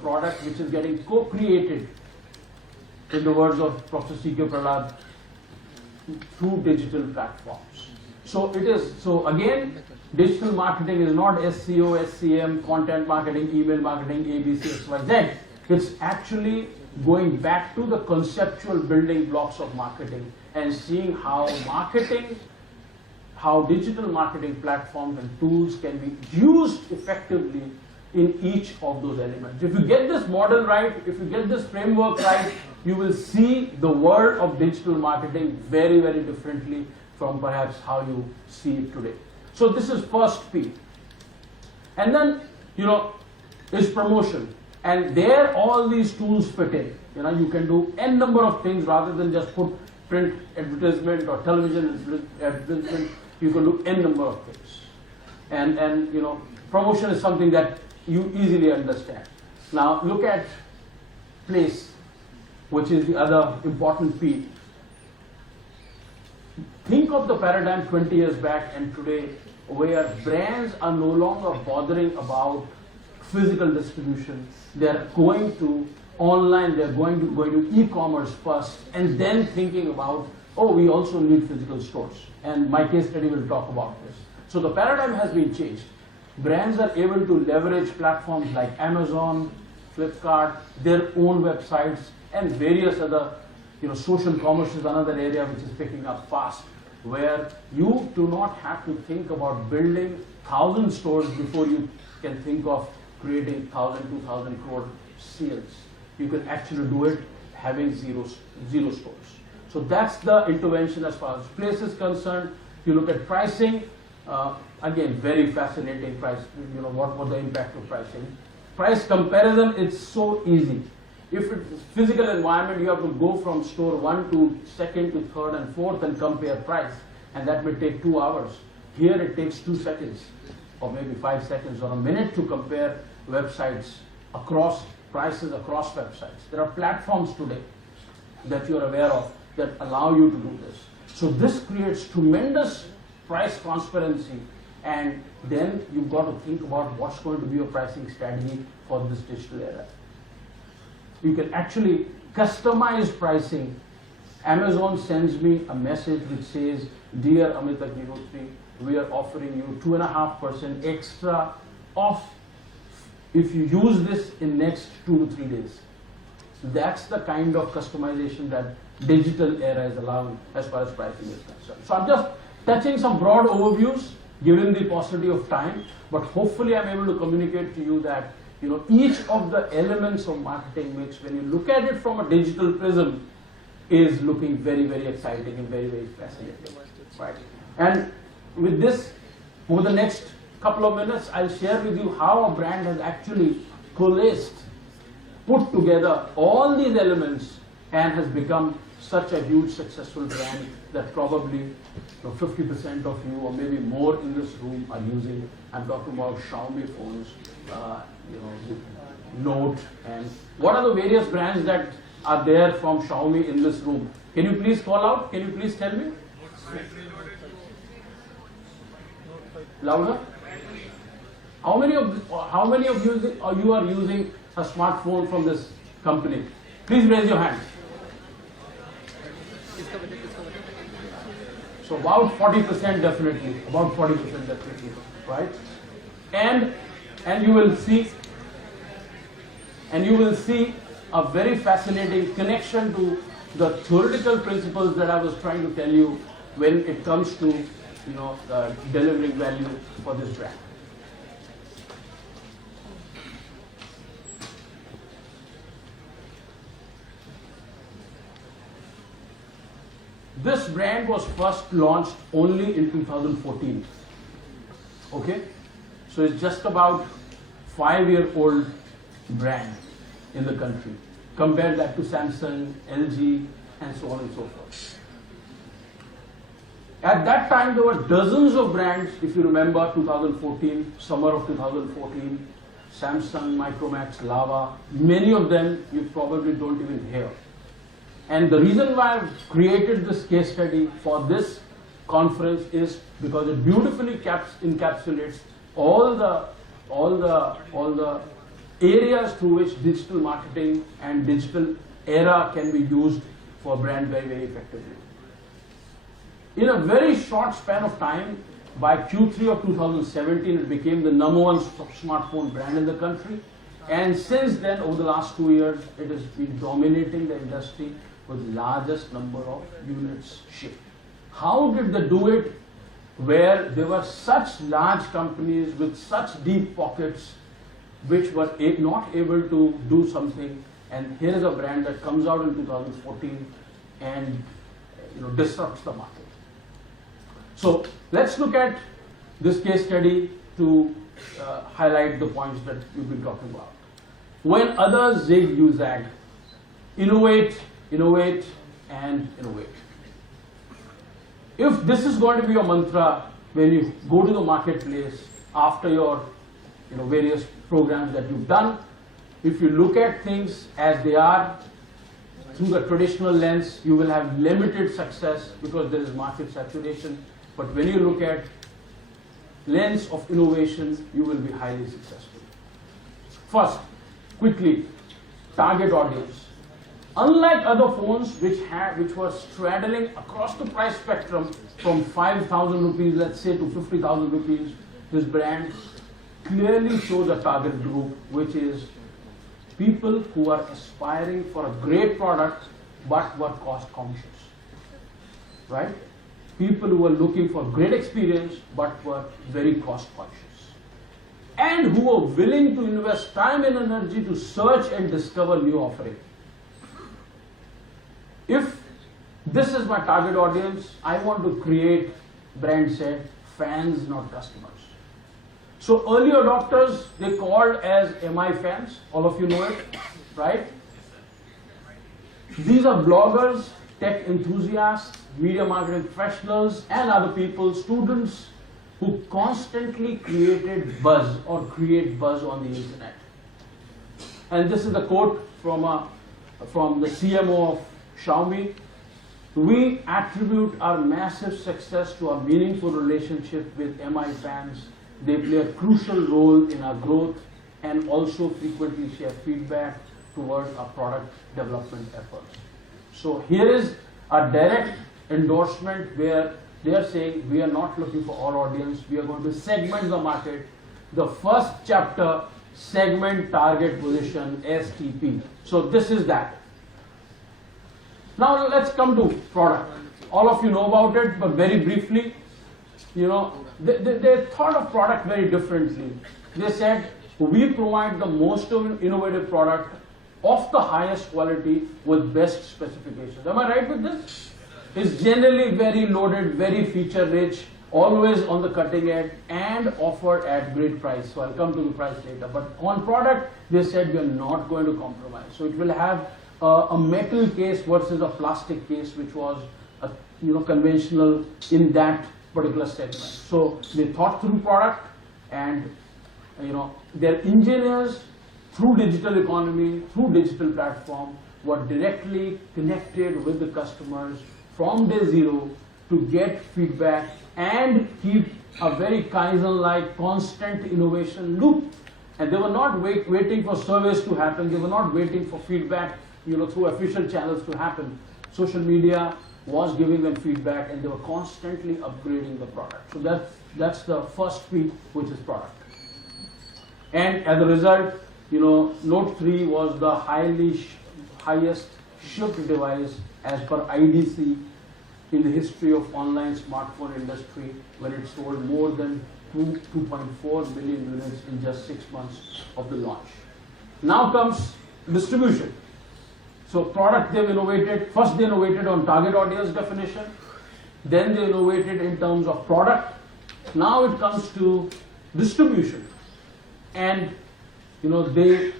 product which is getting co-created, in the words of Professor C.K. Prahlad, through digital platforms. So again, digital marketing is not SEO, SCM, content marketing, email marketing, ABC, XYZ. It's actually going back to the conceptual building blocks of marketing and seeing how digital marketing platforms and tools can be used effectively in each of those elements. If you get this model right, if you get this framework right, you will see the world of digital marketing very, very differently from perhaps how you see it today. So this is first P. And then, is promotion. And there all these tools fit in. You can do n number of things rather than just put print advertisement or television advertisement. You can do n number of things. And promotion is something that you easily understand. Now look at place, which is the other important P. Think of the paradigm 20 years back and today, where brands are no longer bothering about physical distribution. They're going to online, they're going to e-commerce first, and then thinking about, oh, we also need physical stores. And my case study will talk about this. So the paradigm has been changed. Brands are able to leverage platforms like Amazon, Flipkart, their own websites, and various other, social commerce is another area which is picking up fast, where you do not have to think about building 1,000 stores before you can think of creating 1,000, 2,000 crore sales. You can actually do it having zero stores. So that's the intervention as far as place is concerned. You look at pricing, again, very fascinating price, what was the impact of pricing. Price comparison, it's so easy. If it's physical environment, you have to go from store 1 to 2nd to 3rd and 4th and compare price, and that may take 2 hours. Here it takes 2 seconds, or maybe 5 seconds, or a minute to compare websites across prices across websites. There are platforms today that you're aware of that allow you to do this. So this creates tremendous price transparency, and then you've got to think about what's going to be your pricing strategy for this digital era. You can actually customize pricing. Amazon sends me a message which says, "Dear Amit Agnihotri, we are offering you 2.5% extra off if you use this in next 2 to 3 days." That's the kind of customization that digital era is allowing as far as pricing is concerned. So I'm just touching some broad overviews given the paucity of time, but hopefully I'm able to communicate to you that each of the elements of marketing mix, when you look at it from a digital prism, is looking very, very exciting and very, very fascinating. Right? And with this, over the next couple of minutes, I'll share with you how a brand has actually coalesced, put together all these elements, and has become such a huge successful brand that probably 50% of you or maybe more in this room are using. I'm talking about Xiaomi phones, Note, and what are the various brands that are there from Xiaomi in this room? Can you please call out? Can you please tell me? Louder? How many of you are using a smartphone from this company? Please raise your hand. So about 40% definitely, right? And you will see a very fascinating connection to the theoretical principles that I was trying to tell you when it comes to delivering value for this brand. This brand was first launched only in 2014. Okay? So it's just about 5-year-old brand in the country. Compare that to Samsung, LG, and so on and so forth. At that time, there were dozens of brands, if you remember 2014, summer of 2014, Samsung, Micromax, Lava, many of them you probably don't even hear. And the reason why I've created this case study for this conference is because it beautifully encapsulates all the areas through which digital marketing and digital era can be used for brand very, very effectively. In a very short span of time, by Q3 of 2017, it became the #1 smartphone brand in the country. And since then, over the last 2 years, it has been dominating the industry with largest number of units shipped. How did they do it? Where there were such large companies with such deep pockets, which were not able to do something. And here is a brand that comes out in 2014 and disrupts the market. So let's look at this case study to highlight the points that we've been talking about. When others zig, you zag. Innovate, innovate, and innovate. If this is going to be your mantra when you go to the marketplace after your various programs that you've done, if you look at things as they are through the traditional lens, you will have limited success because there is market saturation. But when you look at lens of innovation, you will be highly successful. First, quickly, target audience. Unlike other phones which were straddling across the price spectrum from 5,000 rupees, let's say, to 50,000 rupees, this brand clearly shows a target group, which is people who are aspiring for a great product but were cost conscious, right? People who are looking for great experience but were very cost conscious, and who are willing to invest time and energy to search and discover new offerings. If this is my target audience, I want to create, brand said, fans, not customers. So early adopters, they called as MI fans. All of you know it, right? These are bloggers, tech enthusiasts, media marketing professionals, and other people, students who constantly created buzz or create buzz on the internet. And this is the quote from the CMO of Xiaomi. We attribute our massive success to our meaningful relationship with MI fans. They play a crucial role in our growth and also frequently share feedback towards our product development efforts. So here is a direct endorsement where they are saying we are not looking for all audience, we are going to segment the market. The first chapter, segment target position, STP. So this is that. Now let's come to product. All of you know about it, but very briefly, they thought of product very differently. They said, we provide the most innovative product of the highest quality with best specifications. Am I right with this? It's generally very loaded, very feature rich, always on the cutting edge, and offered at great price. So I'll come to the price later. But on product, they said we are not going to compromise. So it will have a metal case versus a plastic case, which was conventional in that particular segment. So they thought through product, and their engineers, through digital economy, through digital platform, were directly connected with the customers from day zero to get feedback and keep a very Kaizen-like constant innovation loop. And they were not waiting for surveys to happen. They were not waiting for feedback through official channels to happen. Social media was giving them feedback, and they were constantly upgrading the product. So that's the first P, which is product. And as a result, Note 3 was the highest shipped device as per IDC in the history of online smartphone industry, when it sold more than 2.4 million units in just 6 months of the launch. Now comes distribution. So product, they've innovated. First they innovated on target audience definition. Then they innovated in terms of product. Now it comes to distribution. And they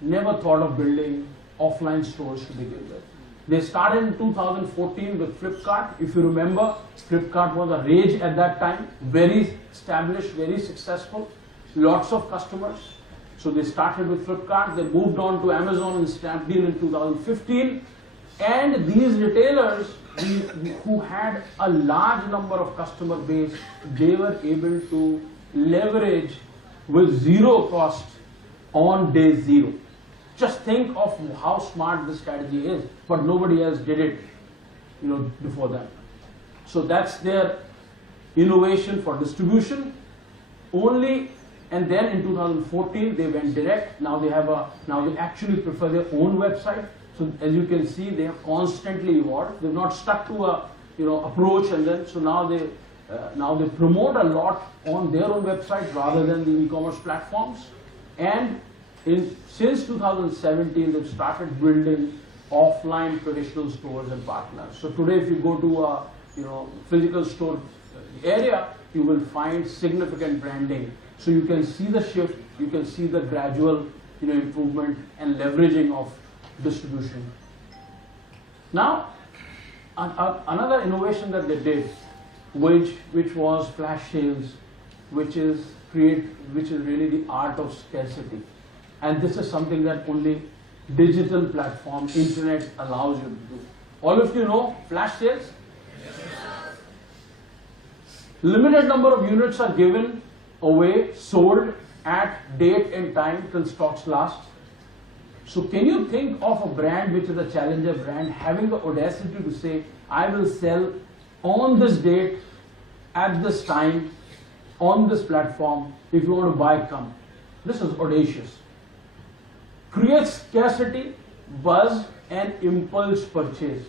never thought of building offline stores to begin with. They started in 2014 with Flipkart. If you remember, Flipkart was a rage at that time. Very established, very successful. Lots of customers. So they started with Flipkart. They moved on to Amazon and Snapdeal in 2015. And these retailers who had a large number of customer base, they were able to leverage with zero cost on day zero. Just think of how smart this strategy is, but nobody else did it, before that. So that's their innovation for distribution. Only, and then in 2014 they went direct. Now they actually prefer their own website. So as you can see, they have constantly evolved. They've not stuck to a approach, and then so now they promote a lot on their own website rather than the e-commerce platforms. And since 2017, they've started building offline traditional stores and partners. So today, if you go to a physical store area, you will find significant branding. So you can see the shift, you can see the gradual improvement and leveraging of distribution. Now, another innovation that they did, which was flash sales, which is really the art of scarcity. And this is something that only digital platform, internet allows you to do. All of you know flash sales? Limited number of units are given away, sold at date and time till stocks last. So can you think of a brand which is a challenger brand having the audacity to say, I will sell on this date, at this time, on this platform, if you want to buy, come. This is audacious. Creates scarcity, buzz, and impulse purchase.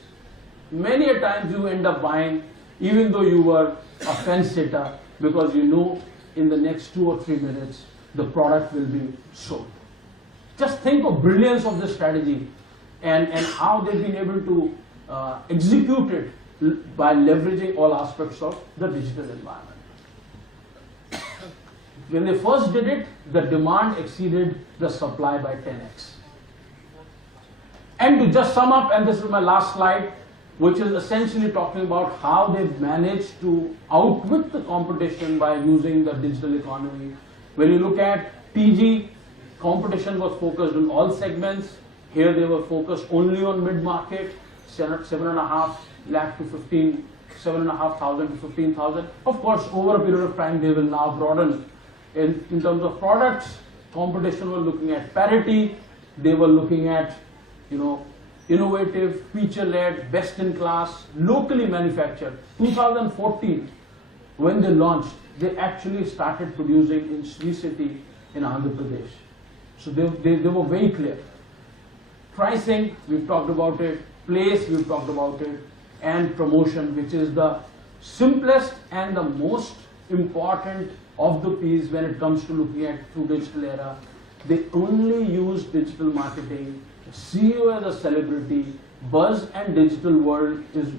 Many a times you end up buying even though you were a fence sitter, because in the next 2 or 3 minutes the product will be sold. Just think of brilliance of this strategy and how they've been able to execute it by leveraging all aspects of the digital environment. When they first did it, the demand exceeded the supply by 10x. And to just sum up, and this is my last slide, which is essentially talking about how they've managed to outwit the competition by using the digital economy. When you look at TG, competition was focused on all segments. Here they were focused only on mid-market, 7.5 lakh to 7,500 to 15,000. Of course, over a period of time, they will now broaden. In terms of products, competition was looking at parity. They were looking at, innovative, feature-led, best-in-class, locally manufactured. 2014, when they launched, they actually started producing in Sri City in Andhra Pradesh. So they were very clear. Pricing, we've talked about it. Place, we've talked about it. And promotion, which is the simplest and the most important of the piece when it comes to looking at through digital era. They only use digital marketing, see you as a celebrity. Buzz and digital world is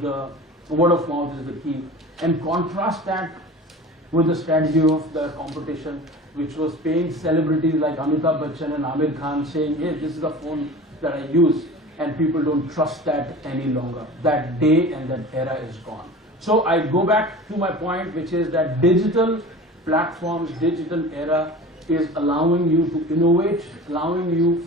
the word of mouth is the key. And contrast that with the strategy of the competition, which was paying celebrities like Amitabh Bachchan and Amir Khan, saying, hey, this is the phone that I use, and people don't trust that any longer. That day and that era is gone. So I go back to my point, which is that digital platforms, digital era is allowing you to innovate,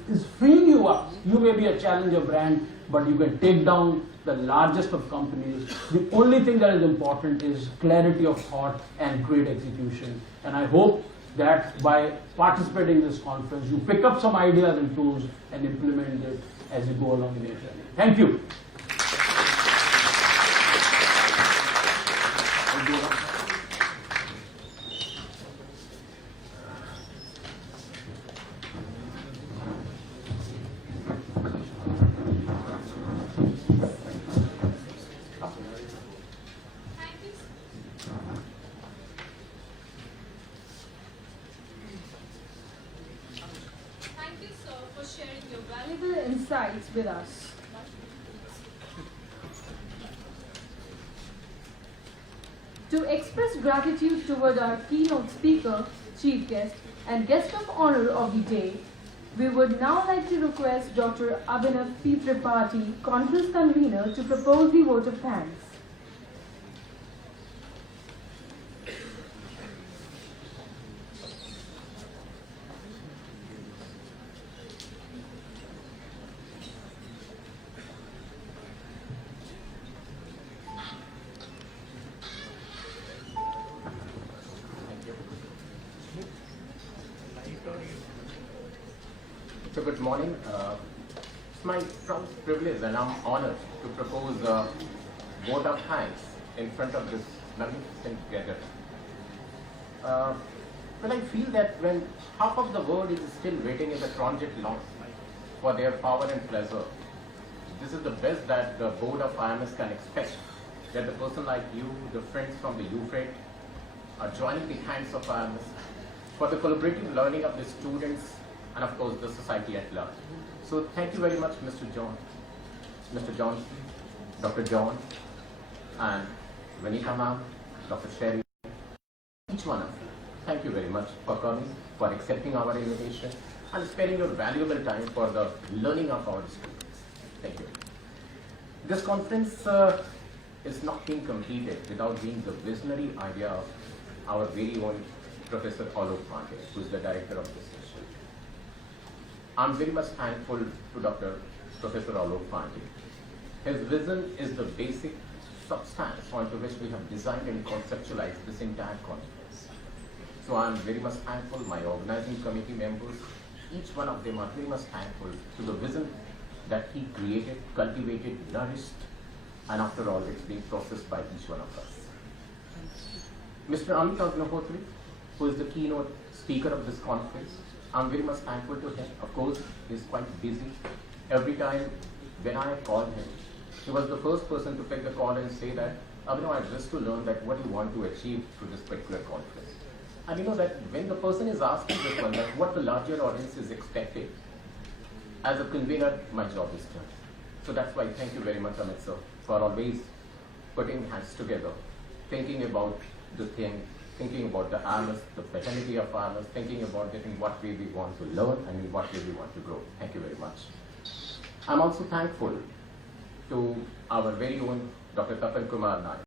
is freeing you up. You may be a challenger brand, but you can take down the largest of companies. The only thing that is important is clarity of thought and great execution. And I hope that by participating in this conference, you pick up some ideas and tools and implement it as you go along in your journey. Thank you. Insights with us. To express gratitude toward our keynote speaker, chief guest, and guest of honor of the day, we would now like to request Dr. Abhinav P. Tripathi, conference convener, to propose the vote of thanks. So good morning. It's my proud privilege and I'm honored to propose a vote of thanks in front of this magnificent gathering. Well, I feel that when half of the world is still waiting in the transit long for their power and pleasure, this is the best that the board of IMS can expect, that the person like you, the friends from the UFRED, are joining the hands of IMS for the collaborative learning of the students and of course the society at large. So thank you very much, Mr. John, Dr. John, and Vanita ma'am, Dr. Sherry, each one of you. Thank you very much for coming, for accepting our invitation, and sparing your valuable time for the learning of our students. Thank you. This conference is not being completed without being the visionary idea of our very own Professor Alok Pandey, who is the director of this session. I'm very much thankful to Professor Alok Pandey. His vision is the basic substance onto which we have designed and conceptualized this entire conference. So I'm very much thankful, my organizing committee members, each one of them are very much thankful to the vision that he created, cultivated, nourished, and after all, it's being processed by each one of us. Mr. Amit Agnihotri, who is the keynote speaker of this conference, I'm very much thankful to him. Of course, he's quite busy. Every time when I called him, he was the first person to pick the call and say that, Abhinav, I just to learn that what you want to achieve through this particular conference. And you know that when the person is asking this one, that what the larger audience is expecting, as a convener, my job is done. So that's why thank you very much, Amit sir, for always putting hands together, thinking about the thing, thinking about the IMS, the fraternity of IMS, thinking about it in what way we want to learn and in what way we want to grow. Thank you very much. I'm also thankful to our very own Dr. Tapan Kumar Naik.